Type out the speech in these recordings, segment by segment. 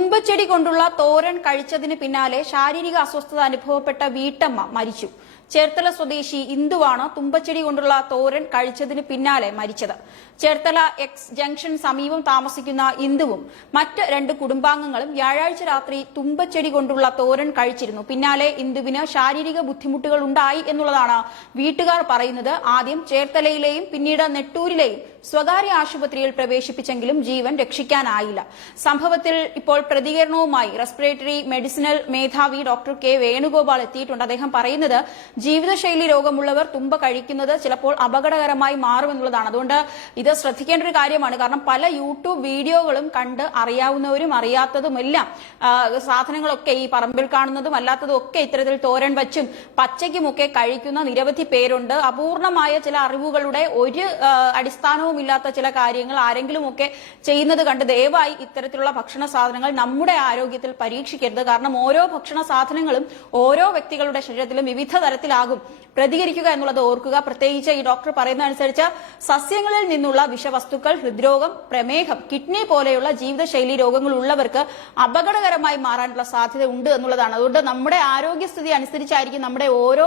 തുമ്പച്ചെടി കൊണ്ടുള്ള തോരൻ കഴിച്ചതിന് പിന്നാലെ ശാരീരിക അസ്വസ്ഥത അനുഭവപ്പെട്ട വീട്ടമ്മ മരിച്ചു. ചേർത്തല സ്വദേശി ഇന്ദുവാണ് തുമ്പച്ചെടി കൊണ്ടുള്ള തോരൻ കഴിച്ചതിന് പിന്നാലെ മരിച്ചത്. ചേർത്തല എക്സ് ജംഗ്ഷൻ സമീപം താമസിക്കുന്ന ഇന്ദുവും മറ്റ് രണ്ട് കുടുംബാംഗങ്ങളും വ്യാഴാഴ്ച രാത്രി തുമ്പച്ചെടി കൊണ്ടുള്ള തോരൻ കഴിച്ചിരുന്നു. പിന്നാലെ ഇന്ദുവിന് ശാരീരിക ബുദ്ധിമുട്ടുകൾ ഉണ്ടായി എന്നുള്ളതാണ് വീട്ടുകാർ പറയുന്നത്. ആദ്യം ചേർത്തലയിലെയും പിന്നീട് നെട്ടൂരിലെയും സ്വകാര്യ ആശുപത്രിയിൽ പ്രവേശിപ്പിച്ചെങ്കിലും ജീവൻ രക്ഷിക്കാനായില്ല. സംഭവത്തിൽ ഇപ്പോൾ പ്രതികരണവുമായി റെസ്പിറേറ്ററി മെഡിസിനൽ മേധാവി ഡോക്ടർ കെ വേണുഗോപാൽ എത്തിയിട്ടുണ്ട്. അദ്ദേഹം പറയുന്നത് ജീവിതശൈലി രോഗമുള്ളവർ തുമ്പ കഴിക്കുന്നത് ചിലപ്പോൾ അപകടകരമായി മാറുമെന്നുള്ളതാണ് അതുകൊണ്ട് ഇത് ശ്രദ്ധിക്കേണ്ട ഒരു കാര്യമാണ്. കാരണം പല യൂട്യൂബ് വീഡിയോകളും കണ്ട് അറിയാവുന്നവരും അറിയാത്തതുമെല്ലാം സാധനങ്ങളൊക്കെ ഈ പറമ്പിൽ കാണുന്നതും അല്ലാത്തതും ഒക്കെ ഇത്തരത്തിൽ തോരൻ വച്ചും പച്ചയ്ക്കുമൊക്കെ കഴിക്കുന്ന നിരവധി പേരുണ്ട്. അപൂർണമായ ചില അറിവുകളുടെ ഒരു അടിസ്ഥാനവും ഇല്ലാത്ത ചില കാര്യങ്ങൾ ആരെങ്കിലും ഒക്കെ ചെയ്യുന്നത് കണ്ട് ദയവായി ഇത്തരത്തിലുള്ള ഭക്ഷണ സാധനങ്ങൾ നമ്മുടെ ആരോഗ്യത്തിൽ പരീക്ഷിക്കരുത്. കാരണം ഓരോ ഭക്ഷണ സാധനങ്ങളും ഓരോ വ്യക്തികളുടെ ശരീരത്തിലും വിവിധ തരത്തിലാകും പ്രതികരിക്കുക എന്നുള്ളത് ഓർക്കുക. പ്രത്യേകിച്ച് ഈ ഡോക്ടർ പറയുന്ന അനുസരിച്ച് സസ്യങ്ങളിൽ നിന്നുള്ള വിഷവസ്തുക്കൾ ഹൃദ്രോഗം പ്രമേഹം കിഡ്നി പോലെയുള്ള ജീവിതശൈലി രോഗങ്ങൾ ഉള്ളവർക്ക് അപകടകരമായി മാറാനുള്ള സാധ്യത ഉണ്ട് എന്നുള്ളതാണ്. അതുകൊണ്ട് നമ്മുടെ ആരോഗ്യസ്ഥിതി അനുസരിച്ചായിരിക്കും നമ്മുടെ ഓരോ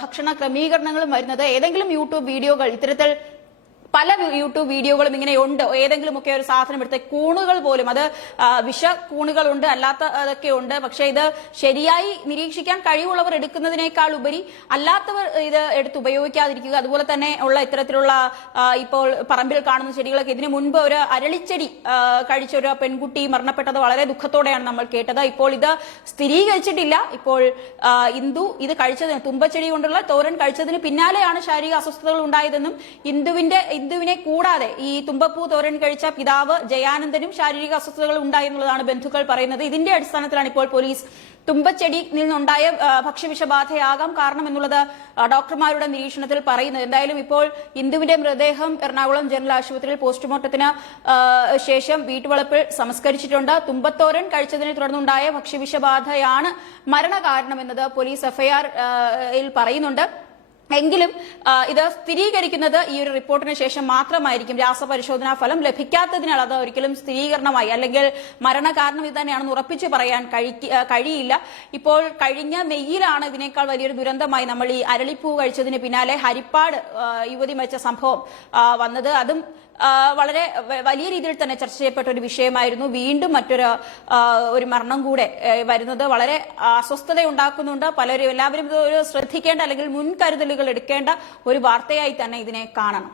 ഭക്ഷണ ക്രമീകരണങ്ങളും വരുന്നത്. ഏതെങ്കിലും യൂട്യൂബ് വീഡിയോകൾ ഇത്തരത്തിൽ പല യൂട്യൂബ് വീഡിയോകളും ഇങ്ങനെ ഉണ്ട്. ഏതെങ്കിലും ഒക്കെ ഒരു സാധനം എടുത്ത് കൂണുകൾ പോലും. അത് വിഷ കൂണുകളുണ്ട് അല്ലാത്ത അതൊക്കെ ഉണ്ട്. പക്ഷേ ഇത് ശരിയായി നിരീക്ഷിക്കാൻ കഴിവുള്ളവർ എടുക്കുന്നതിനേക്കാൾ ഉപരി അല്ലാത്തവർ ഇത് എടുത്ത് ഉപയോഗിക്കാതിരിക്കുക. അതുപോലെ തന്നെ ഉള്ള ഇത്തരത്തിലുള്ള ഇപ്പോൾ പറമ്പിൽ കാണുന്ന ചെടികളൊക്കെ ഇതിനു മുൻപ് ഒരു അരളിച്ചെടി കഴിച്ച ഒരു പെൺകുട്ടി മരണപ്പെട്ടത് വളരെ ദുഃഖത്തോടെയാണ് നമ്മൾ കേട്ടത്. ഇപ്പോൾ ഇത് സ്ഥിരീകരിച്ചിട്ടില്ല. ഇപ്പോൾ ഇന്ദു ഇത് കഴിച്ചതിന് തുമ്പച്ചെടി കൊണ്ടുള്ള തോരൻ കഴിച്ചതിന് പിന്നാലെയാണ് ശാരീരിക അസ്വസ്ഥതകൾ ഉണ്ടായതെന്നും ഇന്ദുവിന്റെ ഇന്ദുവിനെ കൂടാതെ ഈ തുമ്പപ്പൂ തോരൻ കഴിച്ച പിതാവ് ജയാനന്ദനും ശാരീരിക അസ്വസ്ഥതകൾ ഉണ്ടായി എന്നുള്ളതാണ് ബന്ധുക്കൾ പറയുന്നത്. ഇതിന്റെ അടിസ്ഥാനത്തിലാണ് ഇപ്പോൾ പോലീസ് തുമ്പച്ചെടി നിന്നുണ്ടായ ഭക്ഷ്യവിഷബാധയാകാം കാരണം എന്നുള്ളത് ഡോക്ടർമാരുടെ നിരീക്ഷണത്തിൽ പറയുന്നത്. എന്തായാലും ഇപ്പോൾ ഇന്ദുവിന്റെ മൃതദേഹം എറണാകുളം ജനറൽ ആശുപത്രിയിൽ പോസ്റ്റ്മോർട്ടത്തിന് ശേഷം വീട്ടുവളപ്പിൽ സംസ്കരിച്ചിട്ടുണ്ട്. തുമ്പത്തോരൻ കഴിച്ചതിനെ തുടർന്നുണ്ടായ ഭക്ഷ്യവിഷബാധയാണ് മരണകാരണമെന്നത് പോലീസ് എഫ്ഐആർ പറയുന്നുണ്ട്. എങ്കിലും ഇത് സ്ഥിരീകരിക്കുന്നത് ഈ ഒരു റിപ്പോർട്ടിന് ശേഷം മാത്രമായിരിക്കും. രാസപരിശോധനാ ഫലം ലഭിക്കാത്തതിനാൽ അത് ഒരിക്കലും സ്ഥിരീകരണമായി അല്ലെങ്കിൽ മരണകാരണം ഇത് തന്നെയാണെന്ന് ഉറപ്പിച്ചു പറയാൻ കഴിയില്ല. ഇപ്പോൾ കഴിഞ്ഞ മെയ്യിലാണ് ഇതിനേക്കാൾ വലിയൊരു ദുരന്തമായി നമ്മൾ ഈ അരളിപ്പൂ കഴിച്ചതിന് പിന്നാലെ ഹരിപ്പാട് യുവതി മരിച്ച സംഭവം വന്നത്. അതും വളരെ വലിയ രീതിയിൽ തന്നെ ചർച്ച ചെയ്യപ്പെട്ട ഒരു വിഷയമായിരുന്നു. വീണ്ടും മറ്റൊരു ഒരു മരണം കൂടെ വരുന്നത്. വളരെ അസ്വസ്ഥത ഉണ്ടാക്കുന്നുണ്ട് പലരും എല്ലാവരും ഇത് ശ്രദ്ധിക്കേണ്ട അല്ലെങ്കിൽ മുൻകരുതലുകൾ എടുക്കേണ്ട ഒരു വാർത്തയായി തന്നെ ഇതിനെ കാണണം.